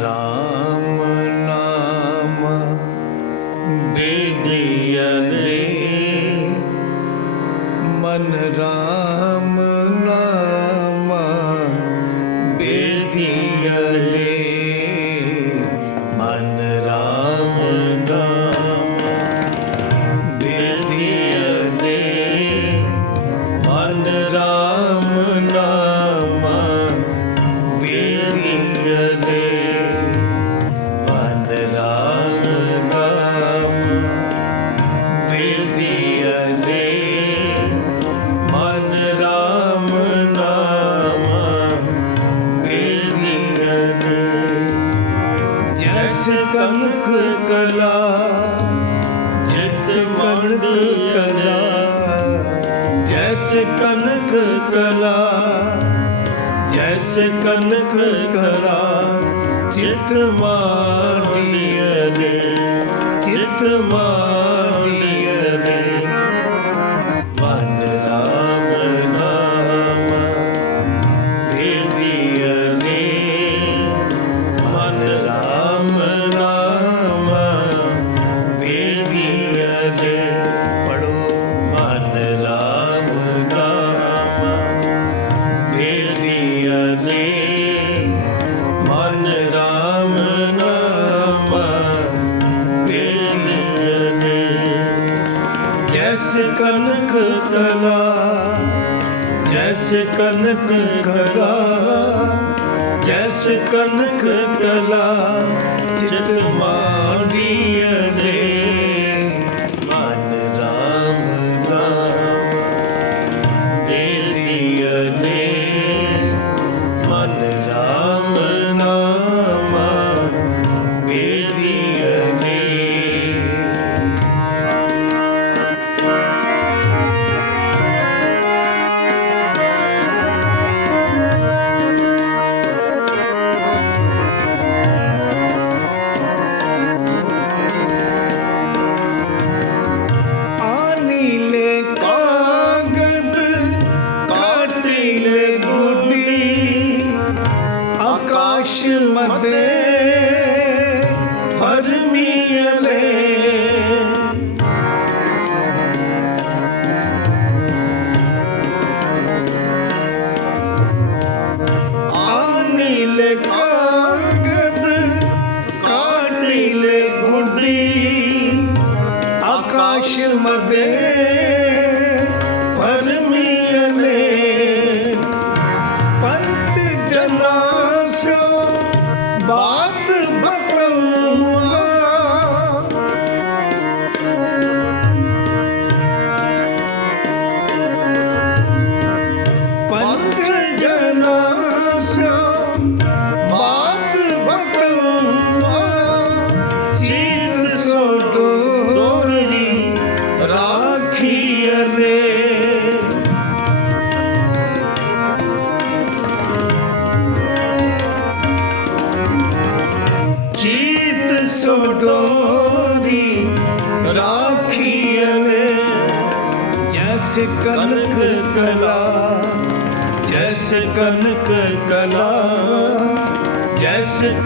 राम ਜੈਸ ਕਨਕ ਕਰਾ ਚਿਤ ਮਾਣੀਏ ਨੇ ਚਿਤ ਕਨਕ ਕਲਾ ਜੈਸ ਕਨਕ ਕਲਾ Yeah.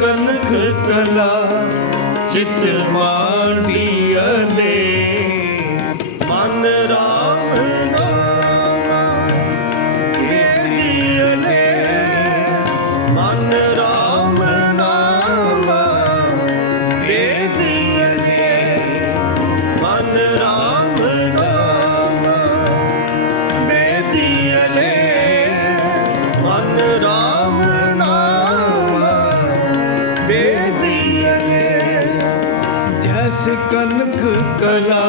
ਕਨਖ ਕਲਾ ਚਿਤ ਜੈਸ ਕਲਾ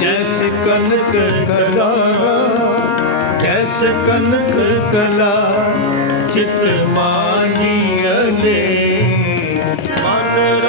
ਜੈਸ ਕਨਕ ਕਲਾ ਜੈਸ ਕਨਕ ਕਲਾ ਚਿਤ ਮਾਨੀ ਅਲੇ ਮਨ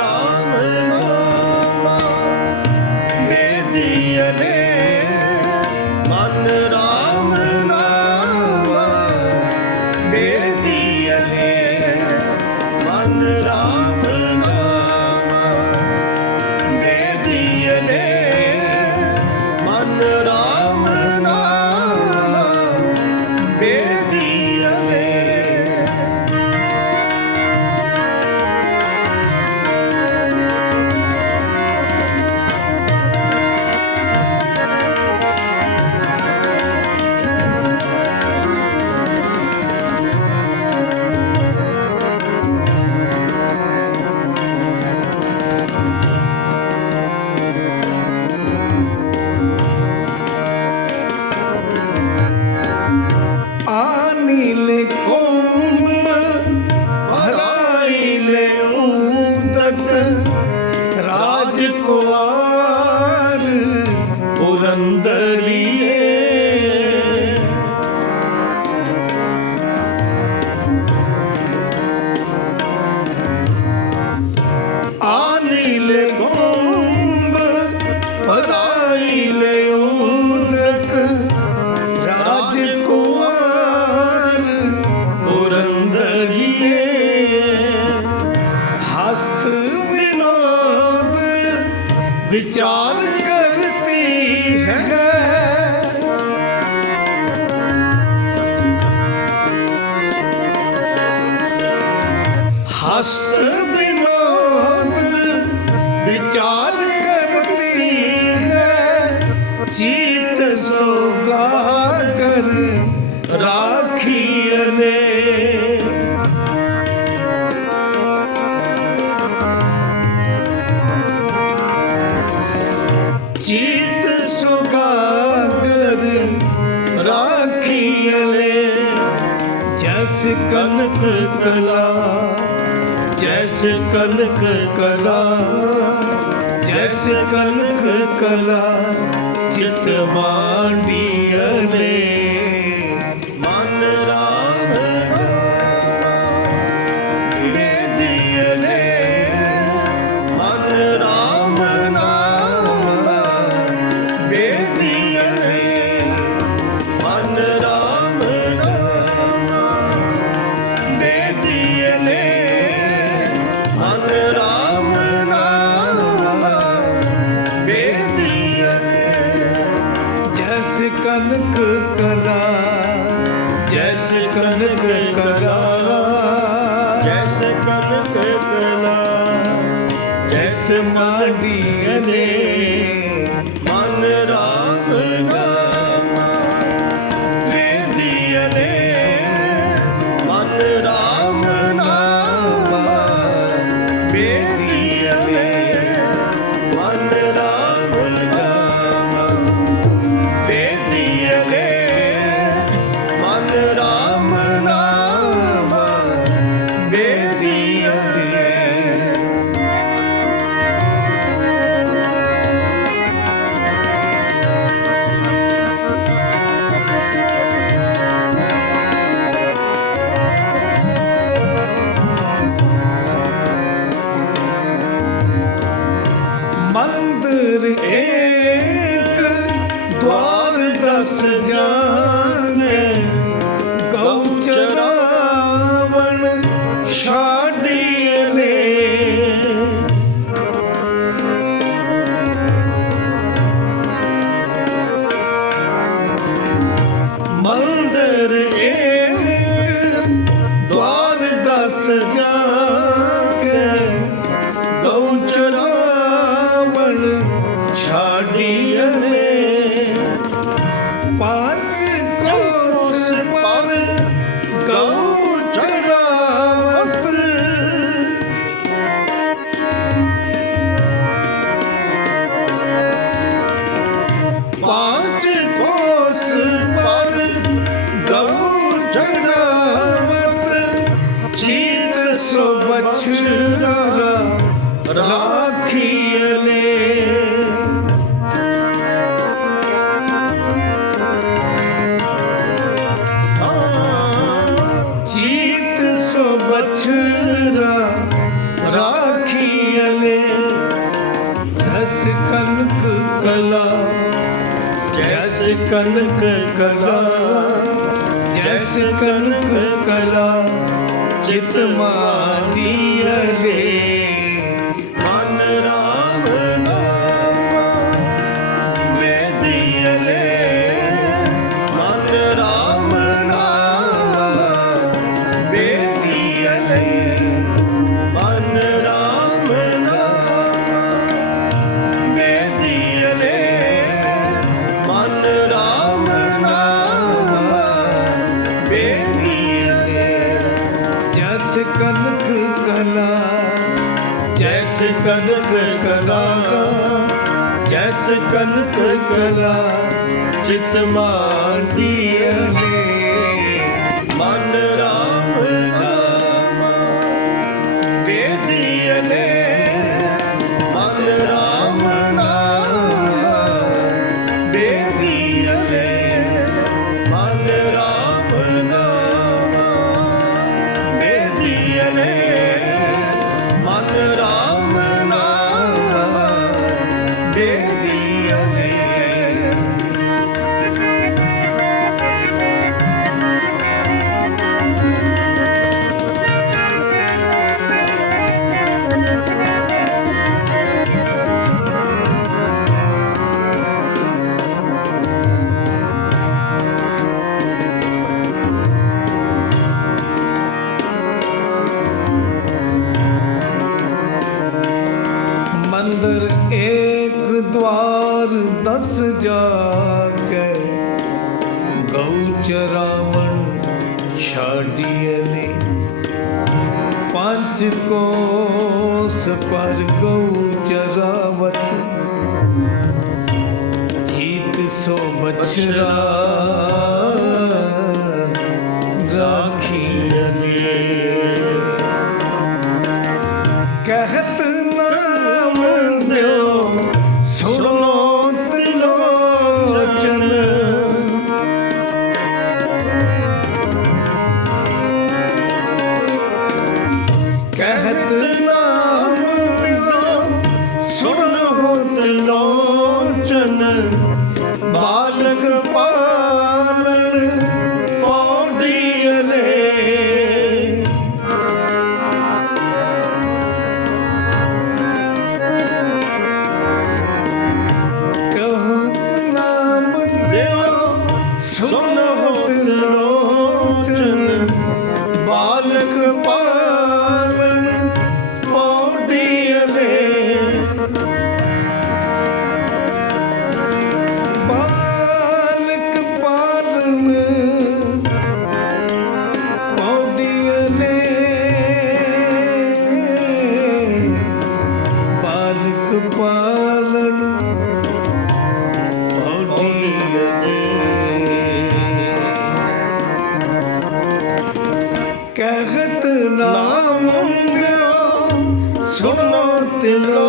ਹਸਤ ਵਿਨੋਦ ਵਿਚਾਰ ਕਰਤੀ ਹੈ। ਚੀਤ ਸੋਗਾ ਕਰ ਰਾਖੀਲੇ ਚੀਤ ਸੋਗਾ ਕਰ ਰਾਖੀਲੇ ਜਸ ਕਨਕ ਕਲਾ ਜੈਸ ਕਨਕ ਕਲਾ ਜੈਸ ਕਨਕ ਕਲਾ ਚਿਤ ਮਾਂਡੀਏ sırtı ਜੈਸ ਕਨਕ ਕਲਾ ਜੈਸ ਕਨਕ ਕਲਾ ਜੈਸ ਕਨਕ ਕਲਾ ਚਿਤ ਮਾਦੀ ਅਲੇ ਸਕਨਤ ਕਲਾ ਚਿਤ ਮਨ ਰਾਮ ਨਾਮ ਵੇਦੀ ਅਨੇ मुझको सपर गऊ चरावत जीत सो मछरा hätte. hätte. the Lord.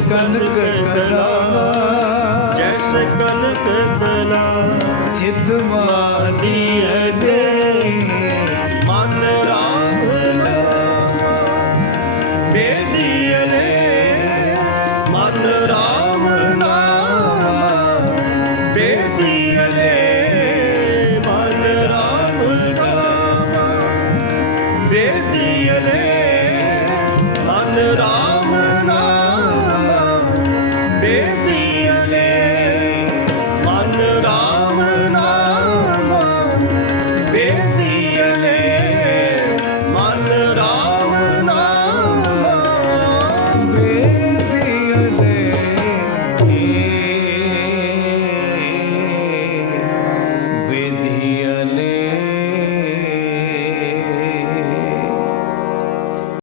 ਕਨਕ ਕਲਾ। ਜੈਸੇ ਕਨਕ ਕਲਾ। ਜਿਤ ਮਾਨੀ